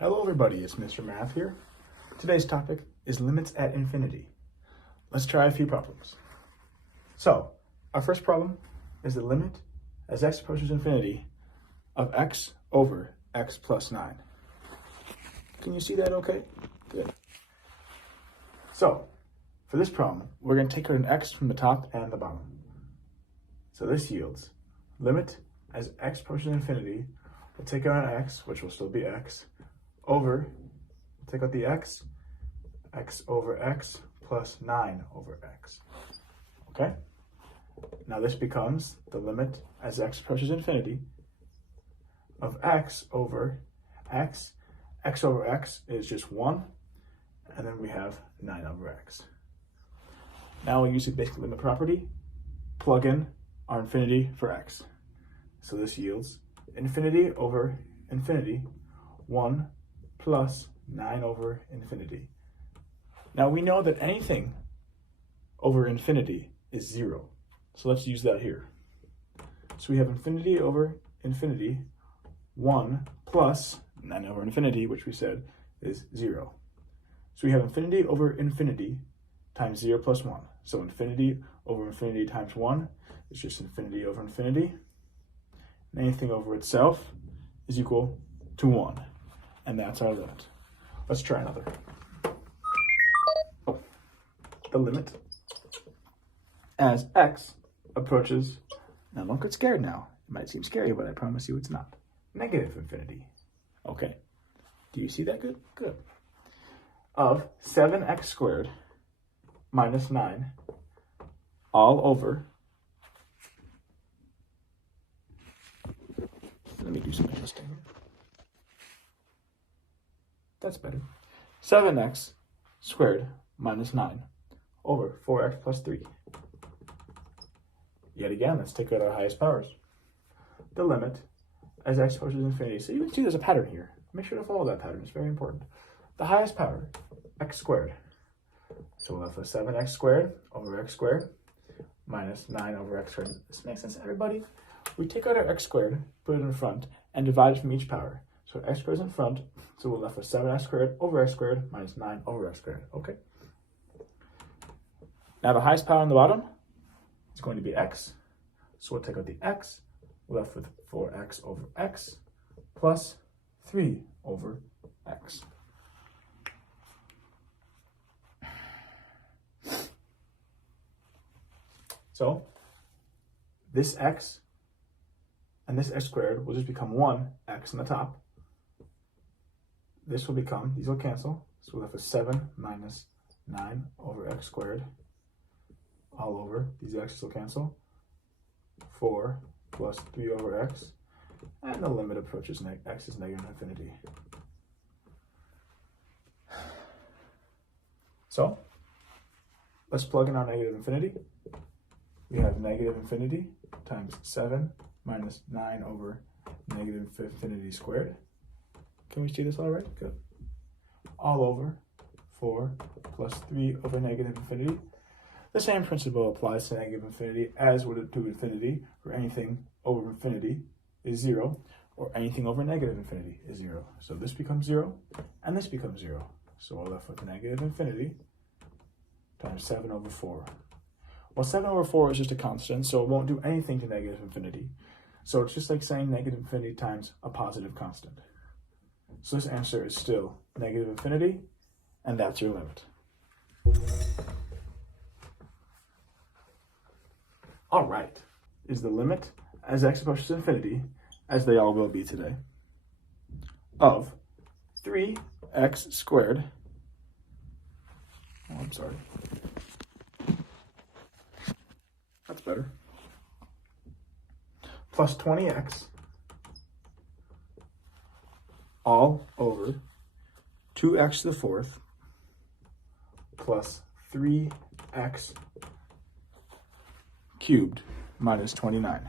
Hello everybody, it's Mr. Math here. Today's topic is limits at infinity. Let's try a few problems. So, our first problem is the limit as x approaches infinity of x over x plus 9. Can you see that okay? Good. So, for this problem, we're going to take out an x from the top and the bottom. So this yields limit as x approaches infinity. We'll take out an x, which will still be x, over, take out the x over x plus 9 over x. Okay? Now this becomes the limit as x approaches infinity of x over x. X over x is just 1, and then we have 9 over x. Now we'll use the basic limit property, plug in our infinity for x. So this yields infinity over infinity, 1 plus 9 over infinity. Now we know that anything over infinity is 0. So let's use that here. So we have infinity over infinity, 1 plus 9 over infinity, which we said is 0. So we have infinity over infinity times 0 plus 1. So infinity over infinity times 1 is just infinity over infinity. And anything over itself is equal to 1. And that's our limit. Let's try another. The limit as x approaches, now don't get scared now. It might seem scary, but I promise you it's not. Negative infinity. Okay. Do you see that good? Good. Of 7x squared minus 9 all over, let me do some adjusting. That's better. 7x squared minus 9 over 4x plus 3. Yet again, let's take out our highest powers. The limit as x approaches infinity. So you can see there's a pattern here. Make sure to follow that pattern. It's very important. The highest power, x squared. So we'll have 7x squared over x squared minus 9 over x squared. This makes sense, everybody? We take out our x squared, put it in front, and divide it from each power. So x squared is in front, so we're left with 7x squared over x squared minus 9 over x squared. Okay. Now the highest power on the bottom is going to be x. So we'll take out the x. We're left with 4x over x plus 3 over x. So this x and this x squared will just become 1x on the top. This will become, these will cancel. So we'll have a 7 minus 9 over x squared all over. These x's will cancel. 4 plus 3 over x. And the limit approaches x is negative infinity. So let's plug in our negative infinity. We have negative infinity times 7 minus 9 over negative infinity squared. Can we see this all right? Good. All over 4 plus 3 over negative infinity. The same principle applies to negative infinity as would it to infinity, where anything over infinity is 0, or anything over negative infinity is 0. So this becomes 0, and this becomes 0. So we're left with negative infinity times 7 over 4. Well, 7 over 4 is just a constant, so it won't do anything to negative infinity. So it's just like saying negative infinity times a positive constant. So this answer is still negative infinity, and that's your limit. All right, is the limit as x approaches infinity, as they all will be today, of 3x squared, oh, I'm sorry, that's better, plus 20x all over 2x to the fourth plus 3x cubed minus 29.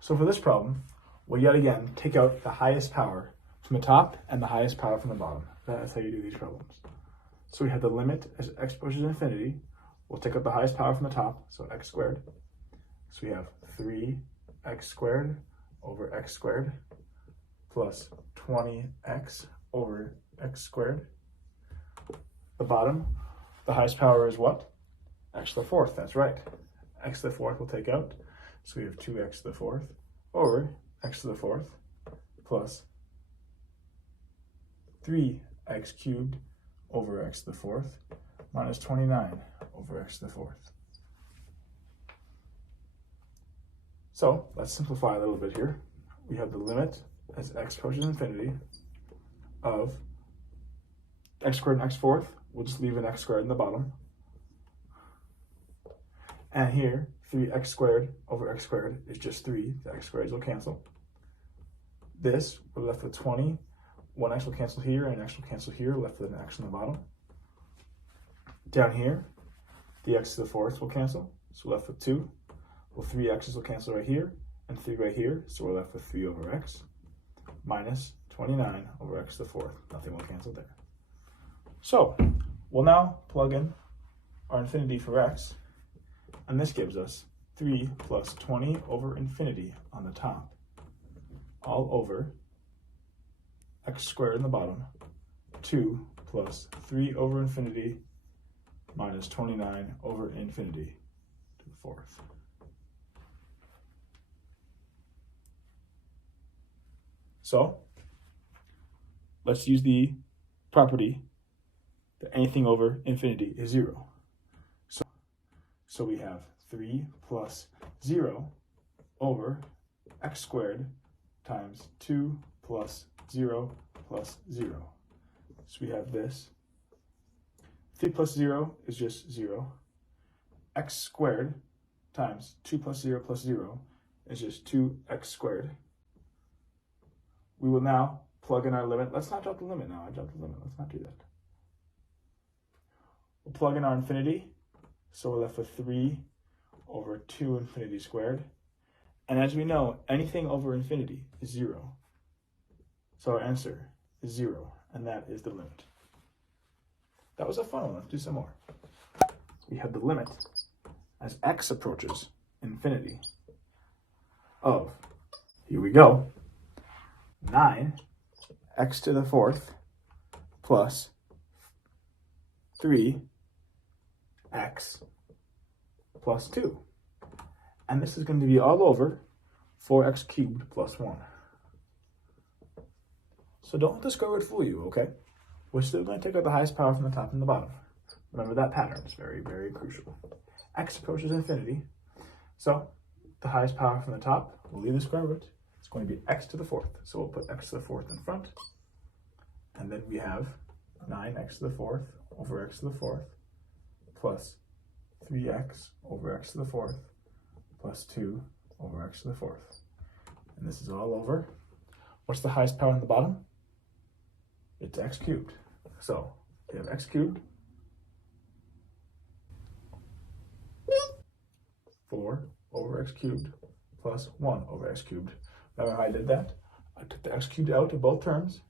So for this problem, we'll yet again take out the highest power from the top and the highest power from the bottom. That's how you do these problems. So we have the limit as x approaches infinity. We'll take out the highest power from the top, so x squared. So we have 3x squared over x squared plus 20x over x squared. The bottom, the highest power is what? X to the fourth, that's right. X to the fourth will take out. So we have 2x to the fourth over x to the fourth plus 3x cubed over x to the fourth minus 29 over x to the fourth. So let's simplify a little bit here. We have the limit as x approaches infinity of x squared and x fourth. We'll just leave an x squared in the bottom. And here, 3x squared over x squared is just 3. The x squareds will cancel. This, we're left with 20. One x will cancel here, and an x will cancel here, left with an x in the bottom. Down here, the x to the fourth will cancel, so we're left with 2. Well, 3 x's will cancel right here, and 3 right here, so we're left with 3 over x, minus 29 over x to the fourth. Nothing will cancel there. So, we'll now plug in our infinity for x, and this gives us 3 plus 20 over infinity on the top, all over x squared in the bottom, 2 plus 3 over infinity minus 29 over infinity to the fourth. So, let's use the property that anything over infinity is 0. So we have 3 plus 0 over x squared times 2 plus 0 plus 0. So we have this. 3 plus 0 is just 0. X squared times 2 plus 0 plus 0 is just 2x squared. We will now plug in our limit. Let's not drop the limit now. I dropped the limit. Let's not do that. We'll plug in our infinity. So we're left with 3 over 2 infinity squared. And as we know, anything over infinity is 0. So our answer is 0, and that is the limit. That was a fun one. Let's do some more. We have the limit as x approaches infinity of, here we go, 9x to the fourth plus 3x plus 2. And this is going to be all over 4x cubed plus 1. So don't let the square root fool you, okay? We're still going to take out the highest power from the top and the bottom. Remember that pattern. It's very, very crucial. X approaches infinity. So the highest power from the top, we'll leave the square root. It's going to be x to the fourth. So we'll put x to the fourth in front. And then we have 9x to the fourth over x to the fourth plus 3x over x to the fourth plus 2 over x to the fourth. And this is all over. What's the highest power on the bottom? It's x cubed. So we have x cubed, 4 over x cubed plus 1 over x cubed. Remember how I did that? I took the x cubed out of both terms.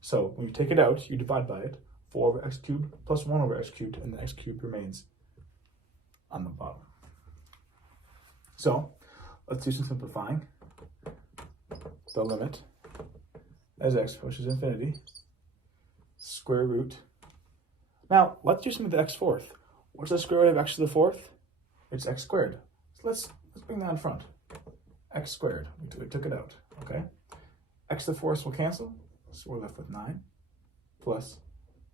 So when you take it out, you divide by it. 4 over x cubed plus 1 over x cubed, and the x cubed remains on the bottom. So let's do some simplifying. The limit as x approaches infinity, square root. Now let's do some of the x fourth. What's the square root of x to the fourth? It's x squared. So let's bring that in front. X squared. We took it out. Okay. X to the fourth will cancel, so we're left with 9 plus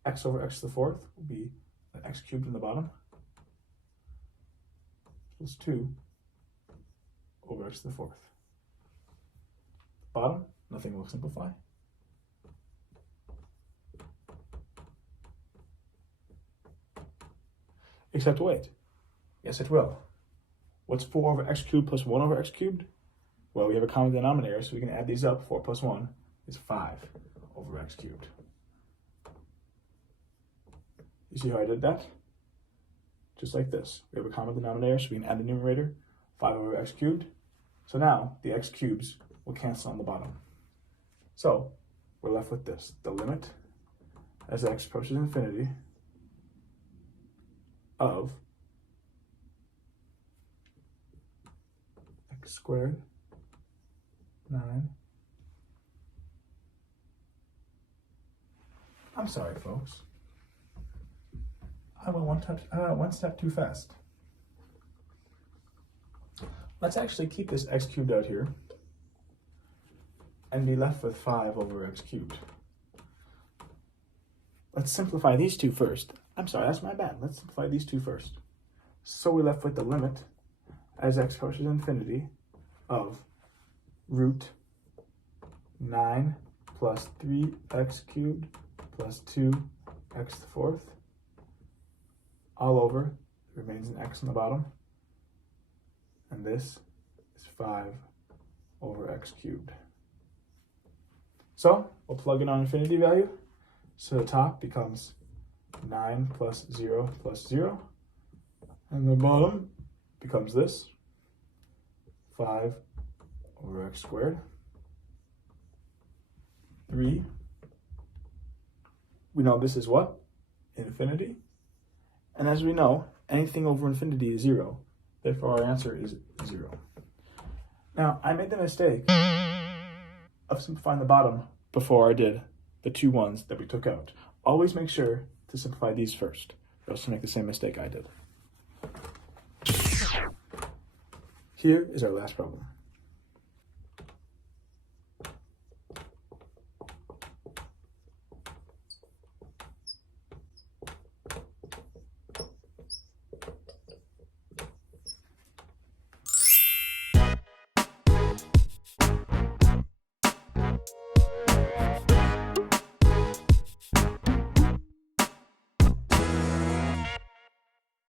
x over x to the fourth will be an x cubed in the bottom plus 2 over x to the fourth. Bottom, nothing will simplify. Except wait. Yes, it will. What's 4 over x cubed plus 1 over x cubed? Well, we have a common denominator, so we can add these up. 4 plus 1 is 5 over x cubed. You see how I did that? Just like this. We have a common denominator, so we can add the numerator. 5 over x cubed. So now the x cubes will cancel on the bottom. So we're left with this. The limit as x approaches infinity of x squared 9. I'm sorry, folks. I went one step too fast. Let's actually keep this x cubed out here and be left with 5 over x cubed. Let's simplify these two first. I'm sorry, that's my bad. Let's simplify these two first. So we're left with the limit as x approaches infinity of root 9 plus 3x cubed plus 2x to the fourth all over, there remains an x on the bottom, and this is 5 over x cubed. So we'll plug in our infinity value, so the top becomes 9 plus 0 plus 0, and the bottom becomes this, 5 over x squared. 3. We know this is what? Infinity. And as we know, anything over infinity is 0. Therefore, our answer is 0. Now, I made the mistake of simplifying the bottom before I did the two ones that we took out. Always make sure to simplify these first, or else you make the same mistake I did. Here is our last problem.